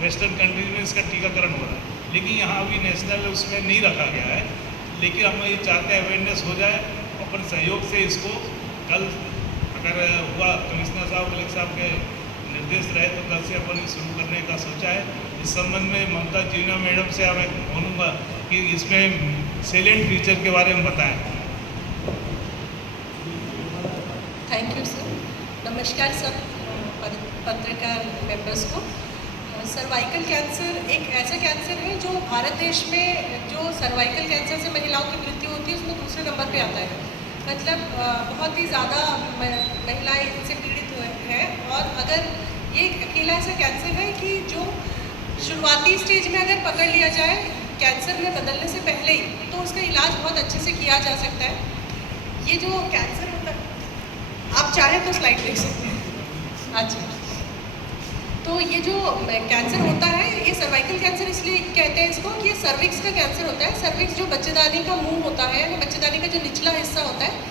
Western countries में इसका टीकाकरण हो रहा है, लेकिन यहाँ अभी नेशनल उसमें नहीं रखा गया है। लेकिन हम ये चाहते हैं अवेयरनेस हो जाए, अपन सहयोग से इसको कल अगर हुआ कमिश्नर साहब कलेक्टर साहब के निर्देश रहे तो कल से अपन शुरू करने का सोचा है। इस संबंध में ममता जीना मैडम से मैं बोलूँगा कि इसमें सेलेंट फीचर के बारे में बताएं। Thank you sir. नमस्कार सब पत्रकार मेंबर्स को। सर्वाइकल कैंसर एक ऐसा कैंसर है जो भारत देश में जो सर्वाइकल कैंसर से महिलाओं की मृत्यु होती है उसमें दूसरे नंबर पे आता है। मतलब बहुत ही ज़्यादा महिलाएं इनसे पीड़ित हुए हैं। और अगर ये एक अकेला ऐसा कैंसर है कि जो शुरुआती स्टेज में अगर पकड़ लिया जाए कैंसर में बदलने से पहले ही, तो उसका इलाज बहुत अच्छे से किया जा सकता है। ये जो कैंसर होता है, आप चाहें तो स्लाइड देख सकते हैं। अच्छा, तो ये जो कैंसर होता है ये सर्वाइकल कैंसर इसलिए कहते हैं इसको कि ये सर्विक्स का कैंसर होता है। सर्विक्स जो बच्चेदानी का मुंह होता है, बच्चेदानी का जो निचला हिस्सा होता है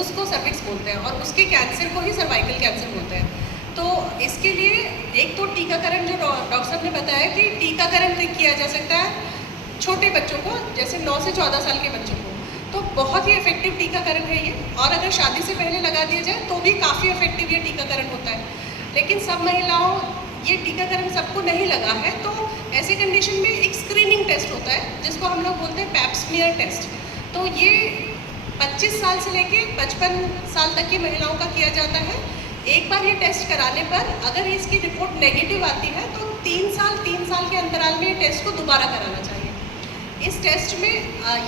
उसको सर्विक्स बोलते हैं, और उसके कैंसर को ही सर्वाइकल कैंसर बोलते हैं। तो इसके लिए एक तो टीकाकरण जो डॉक्टर साहब ने बताया कि टीकाकरण किया जा सकता है छोटे बच्चों को, जैसे 9 से 14 साल के बच्चों को, तो बहुत ही इफेक्टिव टीकाकरण है ये। और अगर शादी से पहले लगा दिया जाए तो भी काफ़ी इफेक्टिव ये टीकाकरण होता है। लेकिन सब महिलाओं ये टीकाकरण सबको नहीं लगा है, तो ऐसे कंडीशन में एक स्क्रीनिंग टेस्ट होता है जिसको हम लोग बोलते हैं पैप स्मीयर टेस्ट। तो ये 25 साल से लेके 55 साल तक की महिलाओं का किया जाता है। एक बार ये टेस्ट कराने पर अगर इसकी रिपोर्ट नेगेटिव आती है तो 3 साल के अंतराल में ये टेस्ट को दोबारा कराना चाहिए। इस टेस्ट में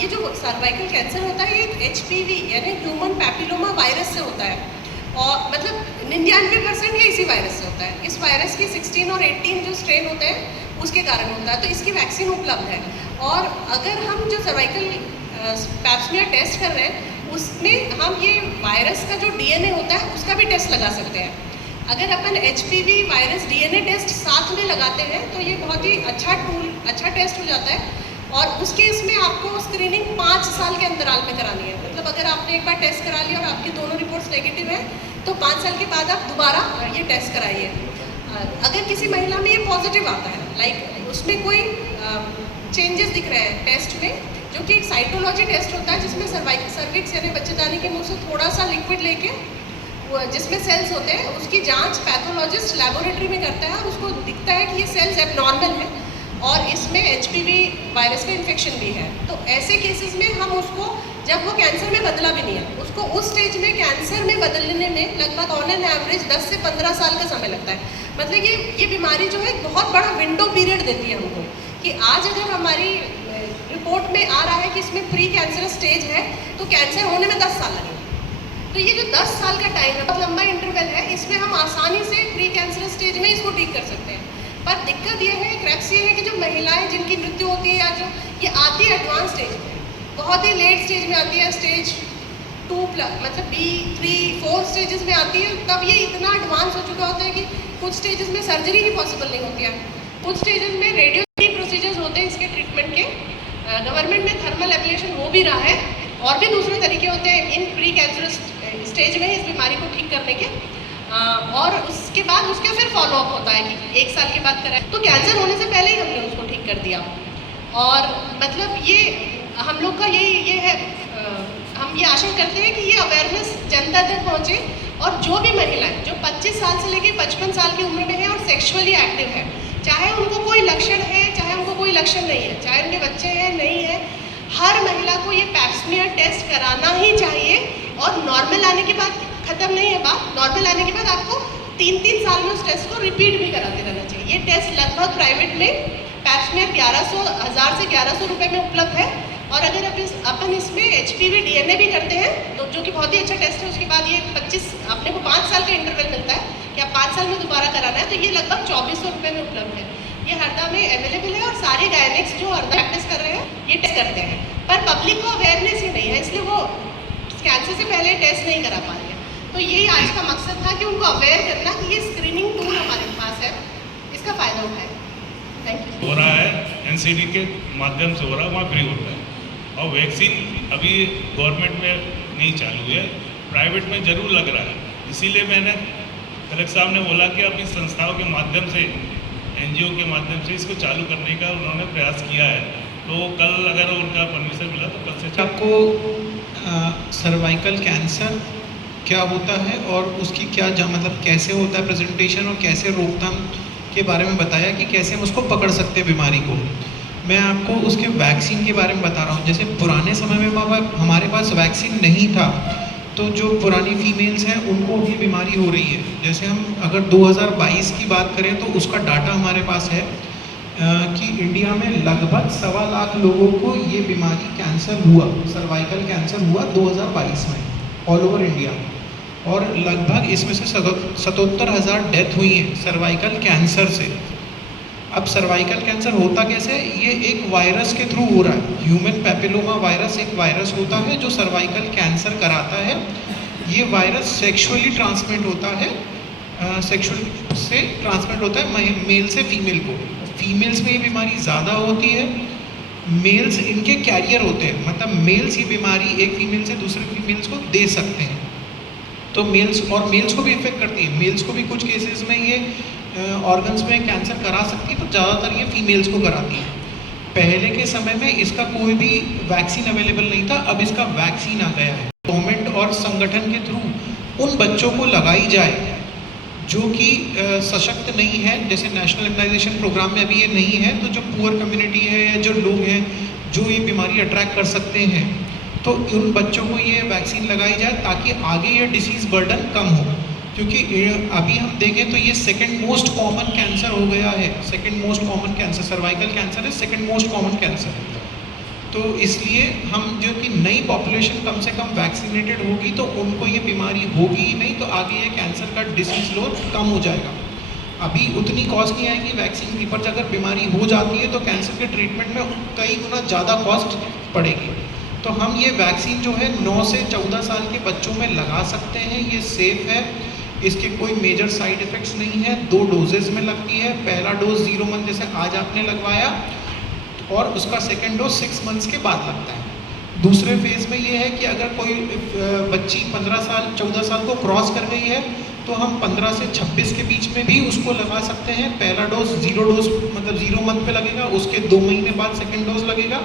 ये जो सर्वाइकल कैंसर होता है ये HPV यानी ह्यूमन पैपिलोमा वायरस से होता है, और मतलब 99% ये इसी वायरस से होता है। इस वायरस की 16 और 18 जो स्ट्रेन होते हैं उसके कारण होता है, तो इसकी वैक्सीन उपलब्ध है। और अगर हम जो सर्वाइकल पैप स्मीयर टेस्ट कर रहे हैं उसमें हम ये वायरस का जो DNA होता है उसका भी टेस्ट लगा सकते हैं। अगर अपन HPV वायरस DNA टेस्ट साथ में लगाते हैं तो ये बहुत ही अच्छा टेस्ट हो जाता है। और उसके इसमें आपको स्क्रीनिंग 5 साल के अंतराल में करानी है। मतलब अगर आपने एक बार टेस्ट करा लिया और आपकी दोनों रिपोर्ट्स नेगेटिव है तो 5 साल के बाद आप दोबारा ये टेस्ट कराइए। अगर किसी महिला में ये पॉजिटिव आता है, लाइक उसमें कोई चेंजेस दिख रहे हैं टेस्ट में, जो कि एक साइटोलॉजी टेस्ट होता है जिसमें सर्विक्स यानी बच्चेदानी के मुंह से थोड़ा सा लिक्विड लेके जिसमें सेल्स होते हैं उसकी जांच पैथोलॉजिस्ट लेबोरेटरी में करता है। उसको दिखता है कि ये सेल्स एबनॉर्मल है और इसमें HPV वायरस का इन्फेक्शन भी है। तो ऐसे केसेस में हम उसको, जब वो कैंसर में बदला भी नहीं है, उसको उस स्टेज में कैंसर में बदलने में लगभग ऑन एन एवरेज 10 से 15 साल का समय लगता है। मतलब ये बीमारी जो है बहुत बड़ा विंडो पीरियड देती है हमको, कि आज अगर हमारी रिपोर्ट में आ रहा है कि इसमें प्री कैंसरस स्टेज है तो कैंसर होने में 10 साल लगेंगे। तो ये जो 10 साल का टाइम है, बहुत लंबा इंटरवल है, इसमें हम आसानी से प्री कैंसरस स्टेज में इसको ठीक कर सकते हैं। पर दिक्कत ये है, क्रैक्स ये है कि जो महिलाएं जिनकी मृत्यु होती है या जो ये आती है एडवांस स्टेज में, बहुत ही लेट स्टेज में आती है, स्टेज 2+ मतलब B3-4 स्टेजेस में आती है, तब ये इतना एडवांस हो चुका होता है कि कुछ स्टेजेस में सर्जरी ही पॉसिबल नहीं होती है। कुछ स्टेजेस में रेडियोथेरेपी प्रोसीजर्स होते हैं इसके ट्रीटमेंट के। गवर्नमेंट में थर्मल एब्लेशन हो भी रहा है, और भी दूसरे तरीके होते हैं इन प्री कैंसरस स्टेज में इस बीमारी को ठीक करने के। और उसके बाद उसका फिर फॉलोअप होता है कि 1 साल के बाद कराए, तो कैंसर होने से पहले ही हमने उसको ठीक कर दिया। और मतलब ये हम लोग का ये है, हम ये आशा करते हैं कि ये अवेयरनेस जनता तक पहुँचे, और जो भी महिलाएं जो 25 साल से लेकर 55 साल की उम्र में है और सेक्सुअली एक्टिव है, चाहे उनको कोई लक्षण है चाहे उनको कोई लक्षण नहीं है, चाहे उनके बच्चे हैं नहीं है, हर महिला को ये पैप स्मीयर टेस्ट कराना ही चाहिए। और नॉर्मल आने के बाद खत्म नहीं है बात, नॉर्मल आने के बाद आपको 3-3 साल में उस टेस्ट को रिपीट भी कराते रहना चाहिए। ये टेस्ट लगभग प्राइवेट में पैप स्मीयर 1000 से 1100 रुपये में उपलब्ध है। और अगर अपन इसमें HPV DNA भी करते हैं तो जो कि बहुत ही अच्छा टेस्ट है, उसके बाद ये 25 अपने को 5 साल का इंटरवल मिलता है कि आप 5 साल में दोबारा कराना है, तो ये लगभग 2400 रुपये में उपलब्ध है। ये हरदा में अवेलेबल है, और सारे गायनिक्स जो हरदा प्रैक्टिस कर रहे हैं ये टेस्ट करते हैं, पर पब्लिक को अवेयरनेस ही नहीं है, इसलिए वो कैंसर से पहले टेस्ट नहीं करा पा रहे हैं। तो यही आज का मकसद था कि उनको अवेयर करना कि ये स्क्रीनिंग टूल हमारे पास है, इसका फ़ायदा उठाएं। Thank you. हो रहा है NCD के माध्यम से हो रहा है, वहाँ फ्री होता है। और वैक्सीन अभी गवर्नमेंट में नहीं चालू है, प्राइवेट में ज़रूर लग रहा है। इसीलिए मैंने कलेक्टर साहब ने बोला कि अब इस संस्थाओं के माध्यम से NGO के माध्यम से इसको चालू करने का उन्होंने प्रयास किया है। तो कल अगर उनका परमिशन मिला तो कल से आपको सर्वाइकल कैंसर क्या होता है और उसकी क्या मतलब कैसे होता है प्रेजेंटेशन और कैसे रोकथाम के बारे में बताया कि कैसे हम उसको पकड़ सकते हैं बीमारी को। मैं आपको उसके वैक्सीन के बारे में बता रहा हूँ। जैसे पुराने समय में हमारे पास वैक्सीन नहीं था, तो जो पुरानी फीमेल्स हैं उनको ये बीमारी हो रही है। जैसे हम अगर 2022 की बात करें तो उसका डाटा हमारे पास है कि इंडिया में लगभग 1.25 लाख लोगों को ये बीमारी कैंसर हुआ, सर्वाइकल कैंसर हुआ 2022 में ऑल ओवर इंडिया, और लगभग इसमें से 77,000 डेथ हुई हैं सर्वाइकल कैंसर से। अब सर्वाइकल कैंसर होता कैसे है? ये एक वायरस के थ्रू हो रहा है। ह्यूमन पैपिलोमा वायरस एक वायरस होता है जो सर्वाइकल कैंसर कराता है। ये वायरस सेक्सुअली ट्रांसमिट होता है, सेक्सुअल से ट्रांसमिट होता है मेल से फीमेल को। फीमेल्स में ये बीमारी ज़्यादा होती है, मेल्स इनके कैरियर होते हैं, मतलब मेल्स ये बीमारी एक फीमेल से दूसरे फीमेल्स को दे सकते हैं। तो मेल्स को भी इफेक्ट करती है। मेल्स को भी कुछ केसेस में ये ऑर्गन्स में कैंसर करा सकती है, पर ज़्यादातर ये फीमेल्स को कराती है। पहले के समय में इसका कोई भी वैक्सीन अवेलेबल नहीं था, अब इसका वैक्सीन आ गया है। गवर्नमेंट और संगठन के थ्रू उन बच्चों को लगाई जाए जो कि सशक्त नहीं है। जैसे नेशनल इम्यूनाइजेशन प्रोग्राम में अभी ये नहीं है, तो जो पुअर कम्युनिटी है या जो लोग हैं जो ये बीमारी अट्रैक्ट कर सकते हैं, तो उन बच्चों को ये वैक्सीन लगाई जाए ताकि आगे ये डिसीज़ बर्डन कम हो। क्योंकि अभी हम देखें तो ये सेकंड मोस्ट कॉमन कैंसर हो गया है। Second most common cancer cervical cancer है, सेकंड मोस्ट कॉमन कैंसर। तो इसलिए हम जो कि नई पॉपुलेशन कम से कम वैक्सीनेटेड होगी तो उनको ये बीमारी होगी ही नहीं, तो आगे ये कैंसर का डिसीज लोड कम हो जाएगा। अभी उतनी कॉस्ट नहीं आएगी वैक्सीन की, पर अगर बीमारी हो जाती है तो कैंसर के ट्रीटमेंट में कई गुना ज़्यादा कॉस्ट पड़ेगी। तो हम ये वैक्सीन जो है 9 से 14 साल के बच्चों में लगा सकते हैं। ये सेफ़ है, इसके कोई मेजर साइड इफ़ेक्ट्स नहीं है। 2 डोजेज़ में लगती है। पहला डोज 0 मंथ जैसे आज आपने लगवाया, और उसका सेकेंड डोज 6 मंथ्स के बाद लगता है। दूसरे फेज़ में ये है कि अगर कोई बच्ची 15 साल 14 साल को क्रॉस कर गई है तो हम 15 से 26 के बीच में भी उसको लगा सकते हैं। पहला डोज 0 डोज मतलब 0 मंथ पे लगेगा, उसके 2 महीने बाद सेकेंड डोज लगेगा,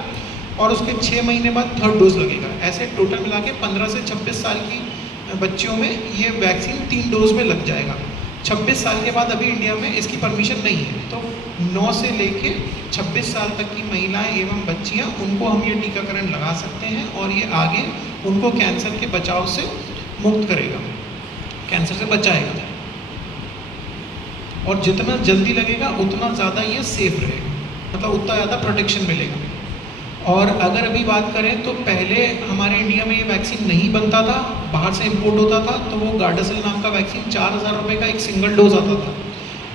और उसके 6 महीने बाद थर्ड डोज लगेगा। ऐसे टोटल मिला के 15 से 26 साल की बच्चियों में ये वैक्सीन 3 डोज में लग जाएगा। 26 साल के बाद अभी इंडिया में इसकी परमिशन नहीं है, तो 9 से लेके 26 साल तक की महिलाएं एवं बच्चियां, उनको हम ये टीकाकरण लगा सकते हैं, और ये आगे उनको कैंसर के बचाव से मुक्त करेगा, कैंसर से बचाएगा। और जितना जल्दी लगेगा उतना ज़्यादा ये सेफ रहेगा, मतलब उतना ज़्यादा प्रोटेक्शन मिलेगा। और अगर अभी बात करें तो पहले हमारे इंडिया में ये वैक्सीन नहीं बनता था, बाहर से इंपोर्ट होता था, तो वो गार्डासिल नाम का वैक्सीन 4,000 रुपये का एक सिंगल डोज आता था।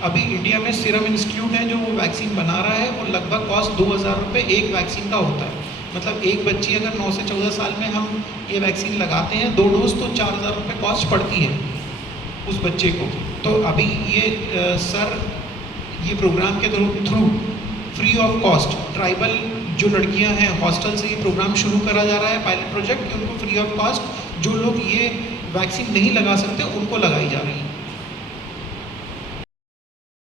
अभी इंडिया में सीरम इंस्टीट्यूट है जो वो वैक्सीन बना रहा है, वो लगभग कॉस्ट 2,000 रुपये एक वैक्सीन का होता है। मतलब एक बच्ची अगर 9 से 14 साल में हम ये वैक्सीन लगाते हैं 2 डोज, तो 4,000 रुपये कॉस्ट पड़ती है उस बच्चे को। तो अभी ये सर ये प्रोग्राम के through free of cost tribal जो लड़कियां हैं हॉस्टल से ये प्रोग्राम शुरू करा जा रहा है, पायलट प्रोजेक्ट, कि उनको फ्री ऑफ कॉस्ट जो लोग ये वैक्सीन नहीं लगा सकते उनको लगाई जा रही है।